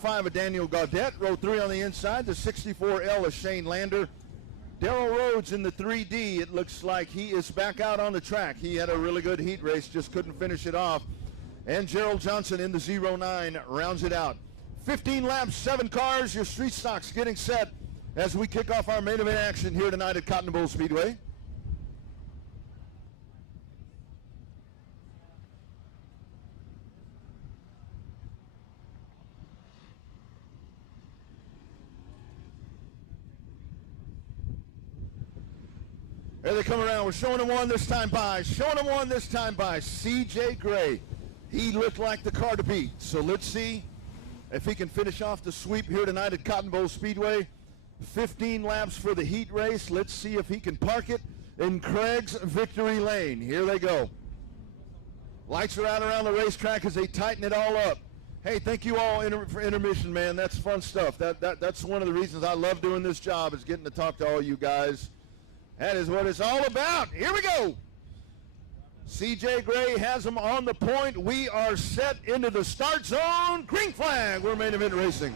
5 of Daniel Gaudette. Row 3 on the inside. The 64L of Shane Lander. Darrell Rhodes in the 3D. It looks like he is back out on the track. He had a really good heat race, just couldn't finish it off. And Gerald Johnson in the 09 rounds it out. 15 laps, 7 cars. Your street stocks getting set as we kick off our main event action here tonight at Cotton Bowl Speedway. There they come around. We're showing them one this time by. C.J. Gray. He looked like the car to beat. So let's see if he can finish off the sweep here tonight at Cotton Bowl Speedway. 15 laps for the heat race. Let's see if he can park it in Craig's victory lane. Here they go. Lights are out around the racetrack as they tighten it all up. Hey, thank you all for intermission, man. That's fun stuff. That's one of the reasons I love doing this job, is getting to talk to all you guys. That is what it's all about. Here we go. C.J. Gray has them on the point. We are set into the start zone. Green flag. We're main event racing.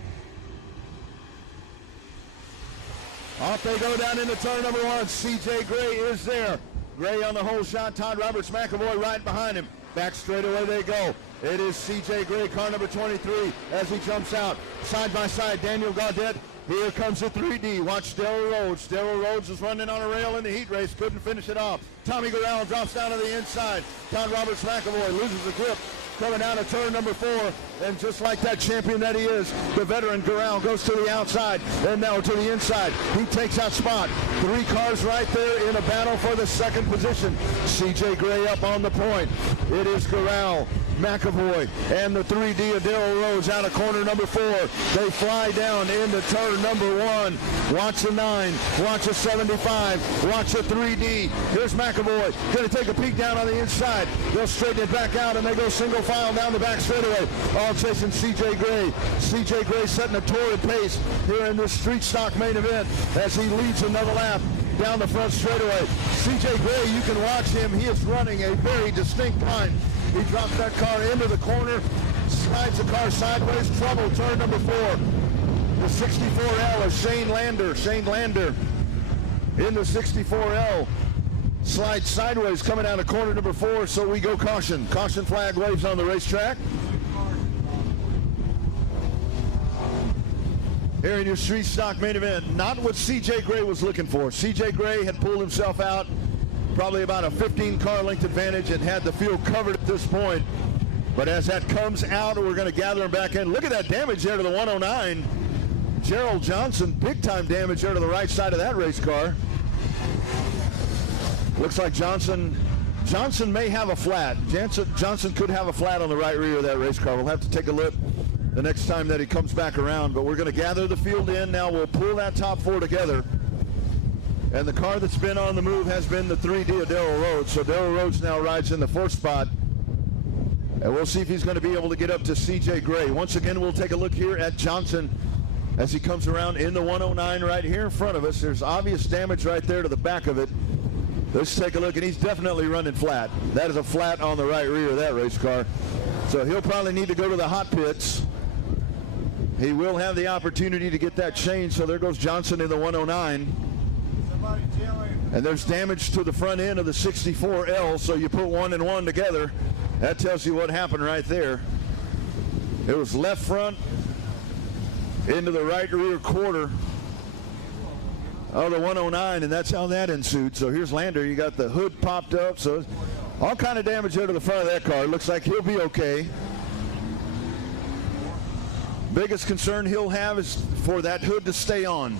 Off they go down into turn number 1. C.J. Gray is there. Gray on the whole shot. Todd Roberts McAvoy right behind him. Back straight away they go. It is C.J. Gray, car number 23, as he jumps out. Side by side, Daniel Gaudette. Here comes the 3D. Watch Darrell Rhodes. Darrell Rhodes was running on a rail in the heat race. Couldn't finish it off. Tommy Gurrell drops down to the inside. Todd Roberts McAvoy loses the grip. Coming down to turn number 4. And just like that champion that he is, the veteran Gurrell goes to the outside. And now to the inside. He takes out spot. 3 cars right there in a battle for the second position. C.J. Gray up on the point. It is Gurrell, McAvoy, and the 3D of Darrell Rhodes out of corner number 4. They fly down into turn number 1. Watch a 9, watch a 75, watch a 3D. Here's McAvoy, going to take a peek down on the inside. They'll straighten it back out, and they go single file down the back straightaway. All chasing C.J. Gray. C.J. Gray setting a torrid pace here in this street stock main event as he leads another lap down the front straightaway. C.J. Gray, you can watch him. He is running a very distinct line. He drops that car into the corner, slides the car sideways, trouble, turn number 4. The 64L of Shane Lander. Shane Lander in the 64L. Slides sideways coming out of corner number 4, so we go caution. Caution flag waves on the racetrack. Here in your street stock main event, not what C.J. Gray was looking for. C.J. Gray had pulled himself out probably about a 15 car length advantage and had the field covered at this point. But as that comes out, we're going to gather him back in. Look at that damage there to the 109. Gerald Johnson, big time damage there to the right side of that race car. Looks like Johnson may have a flat. Johnson could have a flat on the right rear of that race car. We'll have to take a look the next time that he comes back around. But we're going to gather the field in. Now we'll pull that top 4 together. And the car that's been on the move has been the 3D of Darrell Rhodes. So Darrell Rhodes now rides in the 4th spot. And we'll see if he's going to be able to get up to C.J. Gray. Once again, we'll take a look here at Johnson as he comes around in the 109 right here in front of us. There's obvious damage right there to the back of it. Let's take a look, and he's definitely running flat. That is a flat on the right rear of that race car. So he'll probably need to go to the hot pits. He will have the opportunity to get that changed. So there goes Johnson in the 109. And there's damage to the front end of the 64L, so you put 1 and 1 together. That tells you what happened right there. It was left front into the right rear quarter of the 109, and that's how that ensued. So here's Lander. You got the hood popped up, so all kind of damage there to the front of that car. It looks like he'll be okay. Biggest concern he'll have is for that hood to stay on.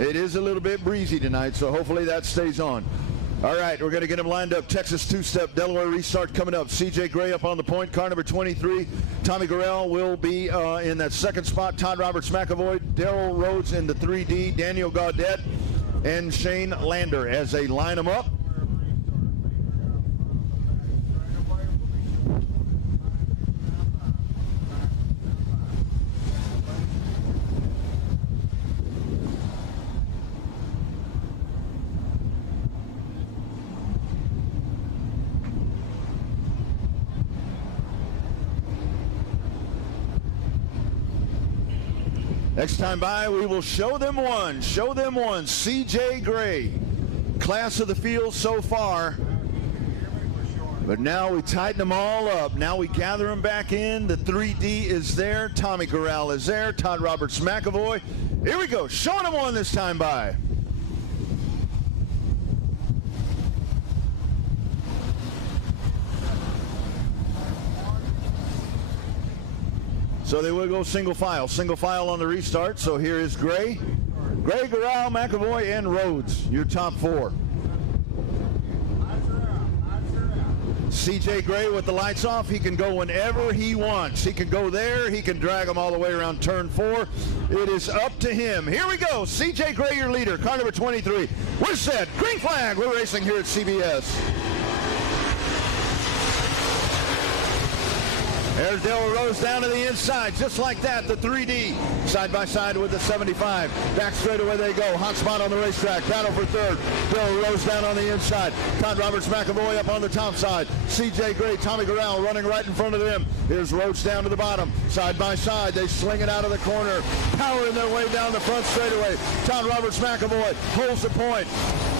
It is a little bit breezy tonight, so hopefully that stays on. All right, we're going to get him lined up. Texas two-step, Delaware restart coming up. C.J. Gray up on the point, car number 23. Tommy Gurrell will be in that 2nd spot. Todd Roberts McAvoy, Darrell Rhodes in the 3D, Daniel Gaudette, and Shane Lander as they line them up. Next time by, we will show them one. Show them one. CJ Gray, class of the field so far. But now we tighten them all up. Now we gather them back in. The 3D is there. Tommy Corral is there. Todd Roberts McAvoy. Here we go. Showing them one this time by. So they will go single file on the restart. So here is Gray, Corral, McAvoy, and Rhodes, your top four. CJ Gray with the lights off, he can go whenever he wants. He can go there, he can drag them all the way around turn 4. It is up to him. Here we go, CJ Gray, your leader, car number 23. We're set, green flag, we're racing here at CBS. There's Daryl Rose down to the inside, just like that, the 3D. Side by side with the 75. Back straightaway they go. Hot spot on the racetrack. Battle for third. Daryl Rose down on the inside. Todd Roberts McAvoy up on the top side. CJ Gray, Tommy Corral running right in front of them. Here's Rhodes down to the bottom. Side by side, they sling it out of the corner. Powering their way down the front straightaway. Todd Roberts McAvoy holds the point.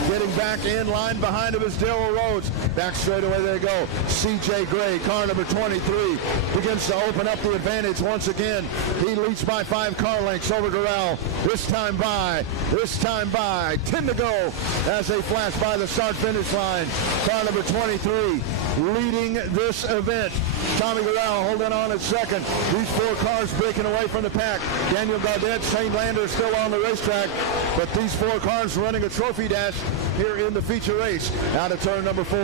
Getting back in line behind him is Daryl Rhodes. Back straightaway they go. CJ Gray, car number 23, begins to open up the advantage once again. He leads by 5 car lengths over Corral. This time by 10 to go as they flash by the start-finish line. Car number 23 leading this event. Tommy Corral holding on at second. These 4 cars breaking away from the pack. Daniel Gaudet, Shane Lander still on the racetrack, but these 4 cars running a trophy dash here in the feature race. Out of turn number 4,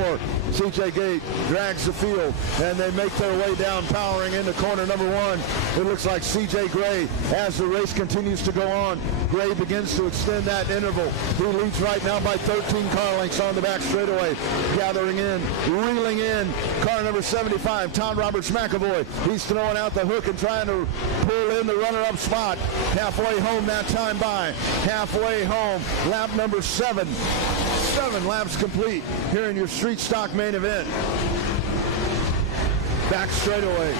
CJ Gray drags the field, and they make their way down, powering into corner number 1. It looks like CJ Gray, as the race continues to go on, Gray begins to extend that interval. He leads right now by 13 car lengths on the back straightaway. Gathering in, reeling in, car number 75, Todd Roberts McAvoy. He's throwing out the hook and trying to pull in the runner-up spot. Halfway home that time by. Halfway home, lap number 7. 7 laps complete here in your street stock main event. Back straightaway,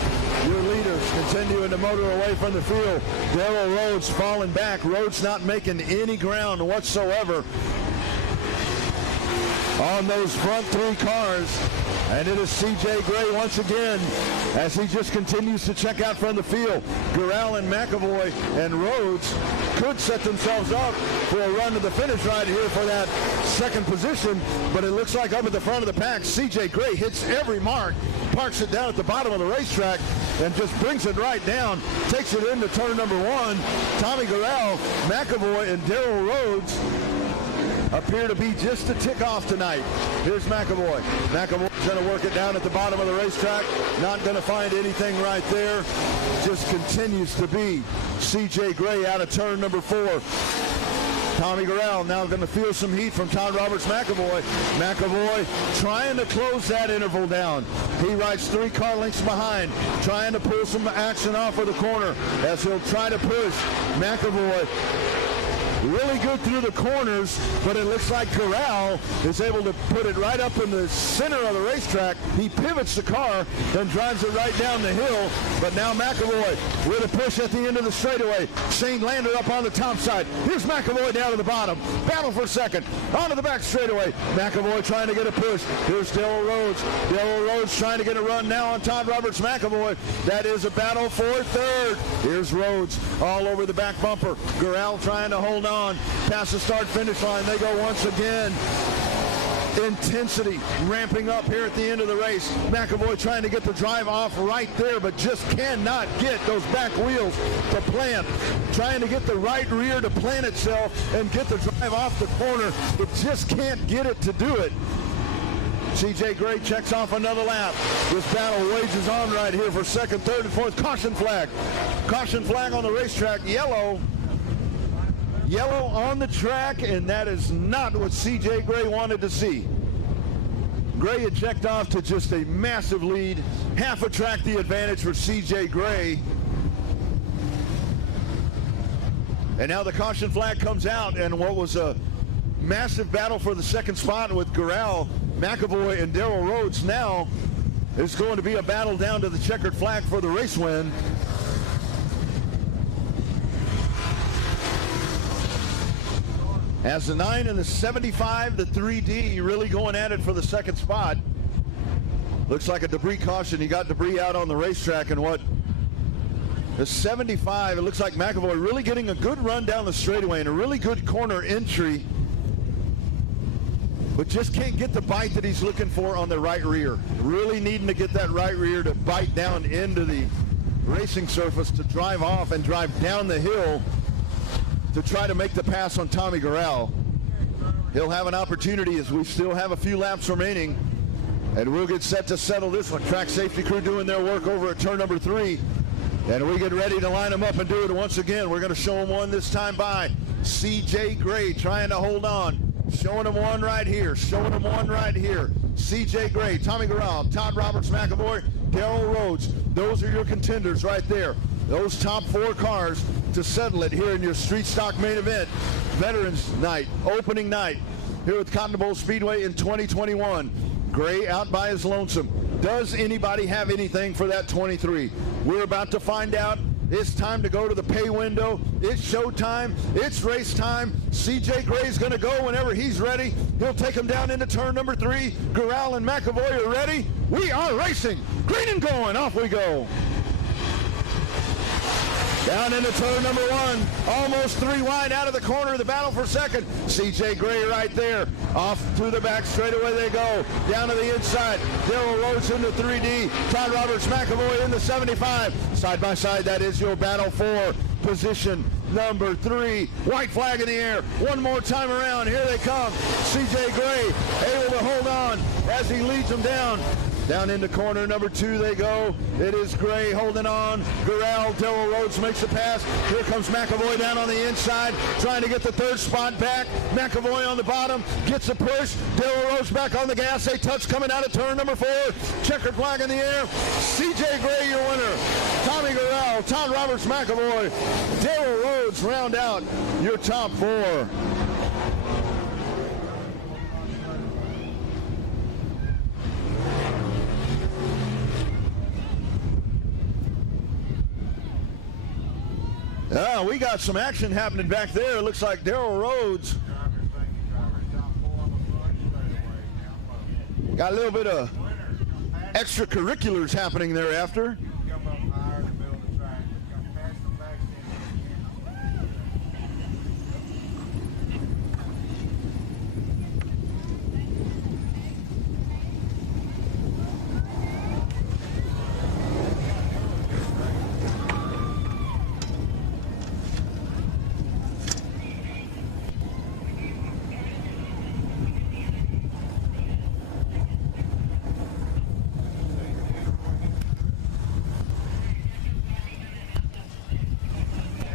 your leaders continuing to motor away from the field. Daryl Rhodes falling back. Rhodes not making any ground whatsoever on those front 3 cars. And it is CJ Gray once again as he just continues to check out from the field. Corral and McAvoy and Rhodes could set themselves up for a run to the finish right here for that second position, but it looks like up at the front of the pack, CJ Gray hits every mark, parks it down at the bottom of the racetrack, and just brings it right down, takes it into turn number 1. Tommy Corral, McAvoy, and Daryl Rhodes appear to be just a tick off tonight. Here's McAvoy. McAvoy's going to work it down at the bottom of the racetrack. Not going to find anything right there. Just continues to be CJ Gray out of turn number 4. Tommy Corral now going to feel some heat from Todd Roberts McAvoy. McAvoy trying to close that interval down. He rides 3 car lengths behind, trying to pull some action off of the corner as he'll try to push McAvoy. Really good through the corners, but it looks like Corral is able to put it right up in the center of the racetrack. He pivots the car, then drives it right down the hill. But now McAvoy with a push at the end of the straightaway. Shane Lander up on the top side. Here's McAvoy down to the bottom. Battle for second. Onto the back straightaway. McAvoy trying to get a push. Here's Daryl Rhodes. Daryl Rhodes trying to get a run now on Todd Roberts McAvoy. That is a battle for third. Here's Rhodes all over the back bumper. Corral trying to hold on past the start-finish line. They go once again. Intensity ramping up here at the end of the race. McAvoy trying to get the drive off right there, but just cannot get those back wheels to plant. Trying to get the right rear to plant itself and get the drive off the corner. It just can't get it to do it. CJ Gray checks off another lap. This battle wages on right here for second, third, and fourth. Caution flag. Caution flag on the racetrack. Yellow. Yellow on the track, and that is not what CJ Gray wanted to see. Gray had checked off to just a massive lead. Half a track the advantage for CJ Gray. And now the caution flag comes out, and what was a massive battle for the second spot with Corral, McAvoy, and Daryl Rhodes now is going to be a battle down to the checkered flag for the race win. As the 9 and the 75, the 3D really going at it for the second spot. Looks like a debris caution. You got debris out on the racetrack, and what? The 75, it looks like McAvoy really getting a good run down the straightaway and a really good corner entry, but just can't get the bite that he's looking for on the right rear. Really needing to get that right rear to bite down into the racing surface to drive off and drive down the hill to try to make the pass on Tommy Gurrell. He'll have an opportunity as we still have a few laps remaining, and we'll get set to settle this one. Track safety crew doing their work over at turn number 3. And we get ready to line them up and do it once again. We're going to show them one this time by CJ Gray trying to hold on. Showing them one right here. Showing them one right here. CJ Gray, Tommy Gurrell, Todd Roberts, McAvoy, Darrell Rhodes. Those are your contenders right there. Those top 4 cars to settle it here in your street stock main event. Veterans Night, opening night here with Cotton Bowl Speedway in 2021. Gray out by his lonesome. Does anybody have anything for that 23? We're about to find out. It's time to go to the pay window. It's showtime. It's race time. CJ Gray's going to go whenever he's ready. He'll take him down into turn number 3. Gurrell and McAvoy are ready. We are racing. Green and going. Off we go. Down into turn number 1, almost 3 wide out of the corner of the battle for second. CJ Gray right there. Off to the back straightaway they go. Down to the inside. Darrell Rhodes into 3D. Todd Roberts, McAvoy in the 75. Side by side, that is your battle for position number 3. White flag in the air. One more time around. Here they come. CJ Gray able to hold on as he leads them down. Down into corner number 2 they go. It is Gray holding on. Gurrell, Darrell Rhodes makes the pass. Here comes McAvoy down on the inside, trying to get the 3rd spot back. McAvoy on the bottom, gets a push. Darrell Rhodes back on the gas. A touch coming out of turn number 4. Checkered flag in the air. CJ Gray, your winner. Tommy Gurrell, Todd Roberts, McAvoy, Darrell Rhodes round out your top 4. We got some action happening back there. It looks like Darrell Rhodes got a little bit of extracurriculars happening thereafter.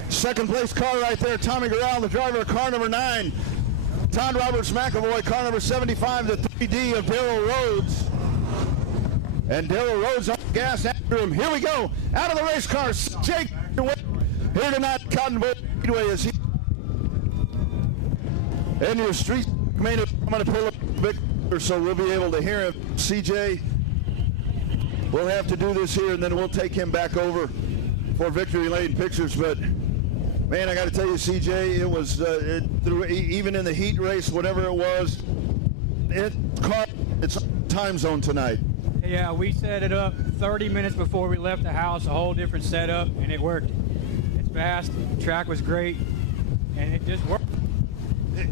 Second place car right there, Tommy Gurrell, the driver of car number 9. Todd Roberts, McAvoy, car number 75, the 3D of Darrell Rhodes. And Darrell Rhodes on the gas after him. Here we go, out of the race car, Jake here tonight, Cotton Bowl Speedway is here. And your street main, I'm going to pull up Victor so we'll be able to hear him. CJ, we'll have to do this here and then we'll take him back over for victory lane pictures, but man, I got to tell you, CJ, it was through even in the heat race, whatever it was, it caught its time zone tonight. Yeah, we set it up 30 minutes before we left the house, a whole different setup, and it worked. It's fast, the track was great, and it just worked.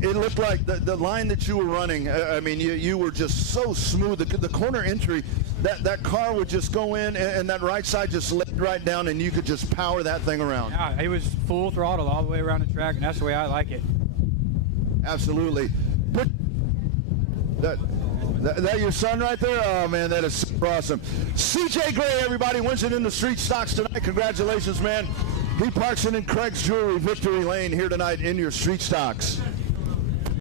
It looked like the line that you were running, I mean, you were just so smooth. The corner entry, that car would just go in and that right side just laid right down and you could just power that thing around. Yeah, it was full throttle all the way around the track, and that's the way I like it. Absolutely. But that your son right there? Oh, man, that is super awesome. CJ Gray, everybody, wins it in the street stocks tonight. Congratulations, man. He parks it in Craig's Jewelry Victory Lane here tonight in your street stocks.